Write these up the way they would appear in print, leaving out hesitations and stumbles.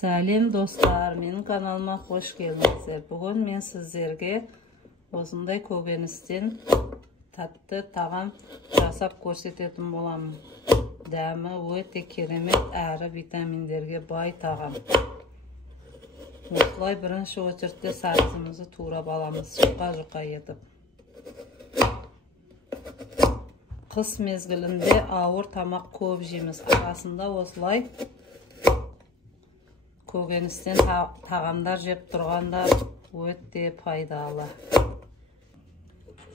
Сәлем достар, менің каналыма қош келдіңіздер. Бүгін мен сіздерге осындай көкөністен татты тағам жасап көрсететін боламын. Дәмі өте керемет әрі витаминдерге бай тағам. Осылай бірінші очередте сарымызды турап аламыз, жұқа-жұқа етіп. Қыс мезгілінде ауыр тамақ көп жейміз. Арасында осылай көкөністен тағамдар жеп тұрғанда өте пайдалы.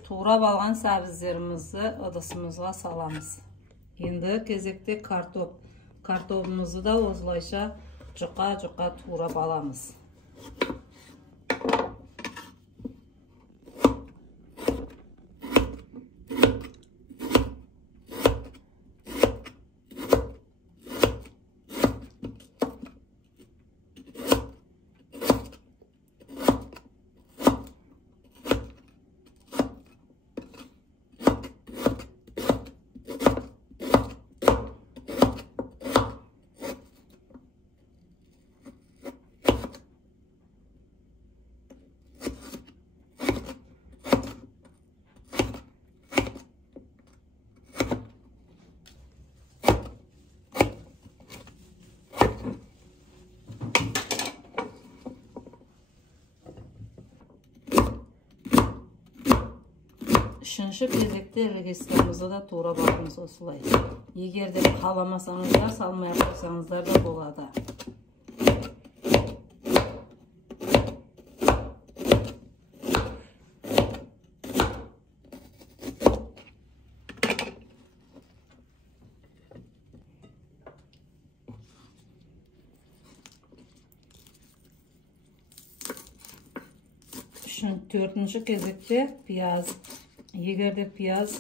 Турап алған сәбіздерімізді ыдысымызға саламыз. Енді кезекте картопымызды да осылайша жұқа-жұқа турап аламыз. Үшінші кезекте іргестерімізді да турап алыңыз осылай. Егер де қаламасаңыздар, салмай қойсаңыздар да болады. Төртінші кезекте пияз. Егер де пияз,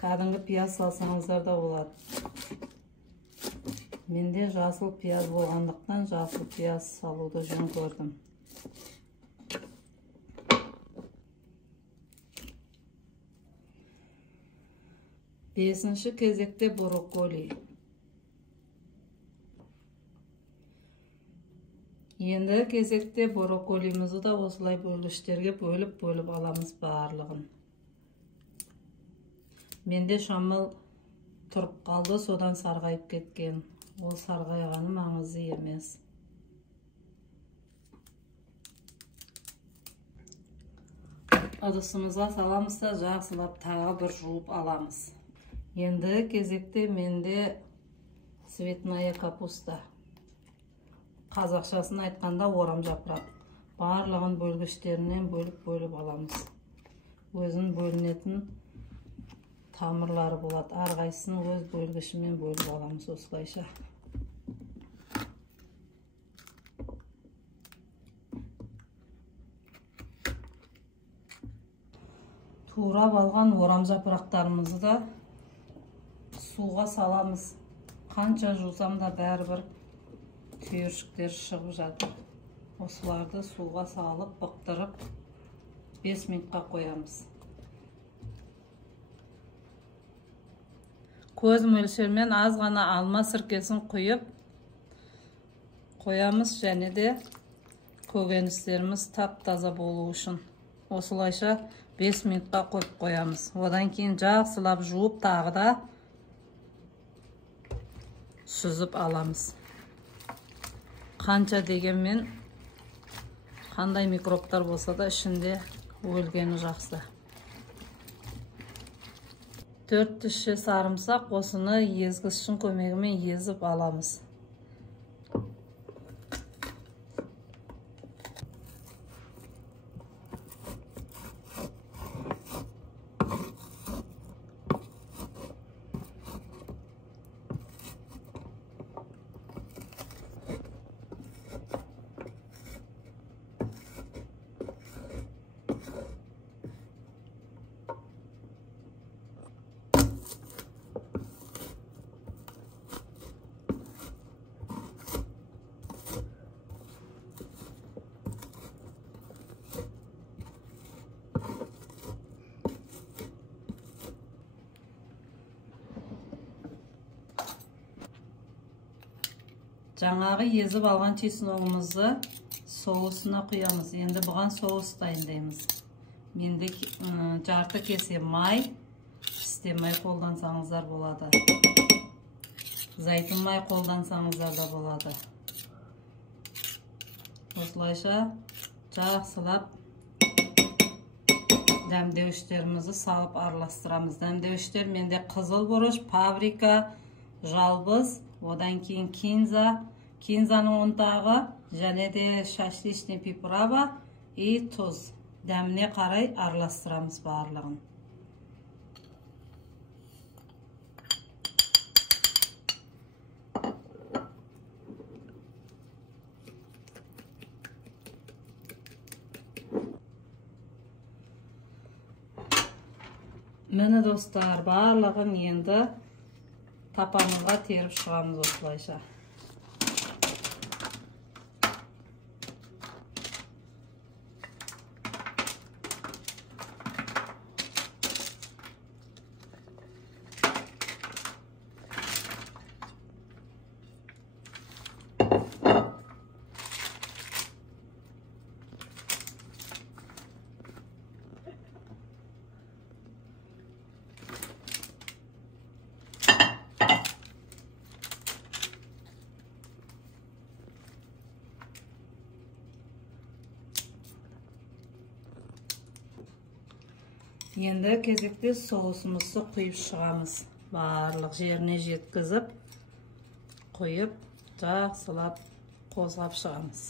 кәдімгі пияз салсаңыздар да болады. Менде жасыл пияз болғандықтан жасыл пияз салуды жөн көрдім. Бесінші кезекте брокколи. Енді кезекте брокколимізді да осылай бөлгіштерге бөліп аламыз барлығын. Менде шамал тұрып қалды, содан сарғайып кеткен. Ол сарғайғаны маңызды емес. Ыдысымызға саламыз да жақсылап тағы бір жуып аламыз. Енді кезекте менде цветная капуста. Қазақшасын айтқанда орам жапырақ. Барлығын бөлгіштерінен бөліп аламыз. Өзін бөлінетін тамырлары болады. Әрқайсысын өз бөлгішімен бөліп аламыз осылайша. Турап алған орам жапырақтарымызды да суға саламыз. Қанша жусам да бәрібір түйіршіктер шығып жатыр. Осыларды суға салып, бұқтырып 5 минутқа қоямыз. Көз мөлшермен аз ғана алма сіркесін құйып қоямыз, және де көкөністеріміз тап-таза болу үшін. Осылайша 5 минутқа қойып қоямыз. Одан кейін жақсылап жуып тағы да сүзіп аламыз. Қанша дегенмен қандай микробтар болса да ішінде өлгені жақсы. 4 тісше сарымсақ, осыны езгіштің көмегімен езіп аламыз. Жаңағы езіп алған чесногымызды соусына құямыз. Енді бұған соус дайындаймыз. Менде жарты кесе май, пісте май қолдансаңыздар болады. Зайтын май қолдансаңыздар да болады. Осылайша жақсылап дәмдеуіштерімізді салып араластырамыз. Дәмдеуіштер менде қызыл бұрыш, паприка, жалбыз, одан кейін кинза, кинзаның ұнтағы, және де шашличный приправа и тұз. Дәміне қарай араластырамыз барлығын. Міне достар, барлығын енді тапанға теріп шығамыз осылайша. Енді кезекте соусымызды құйып шығамыз. Барлық жеріне жеткізіп, құйып, жақсылап қозғап шығамыз.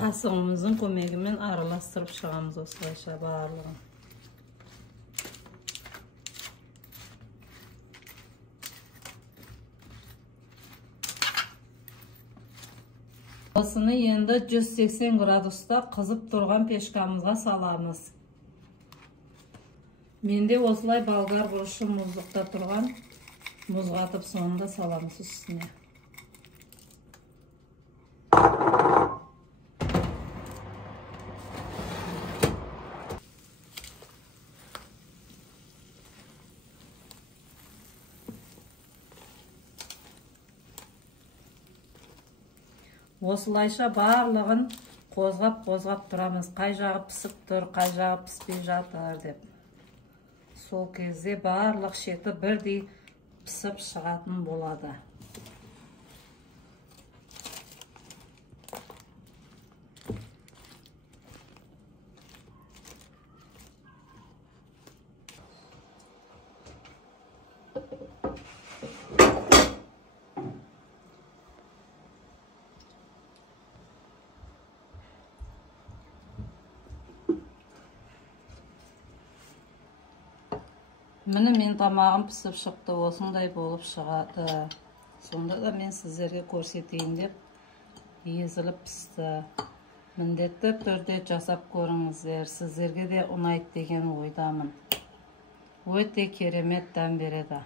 Қасығымыздың көмегімен араластырып шығамыз осылайша барлығын. Осыны енді 180 градуста қызып тұрған пешкамызға саламыз. Менде осылай болгар бұрышы мұздықта тұрған, мұзғатып соңында саламыз үстіне. Осылайша барлығын қозғап тұрамыз. Қай жағы пісіп тұр, қай жағы піспей жатыр деп. Сол кезде барлық шеті бірдей пісіп шығатын болады. Міне мен тамағым пісіп шықты, осындай болып шығады. Сонда да мен сіздерге көрсетейін деп езіліп пісті. Міндетті түрде жасап көріңіздер. Сіздерге де ұнайды деген ойдамын. Өте керемет дәм береді.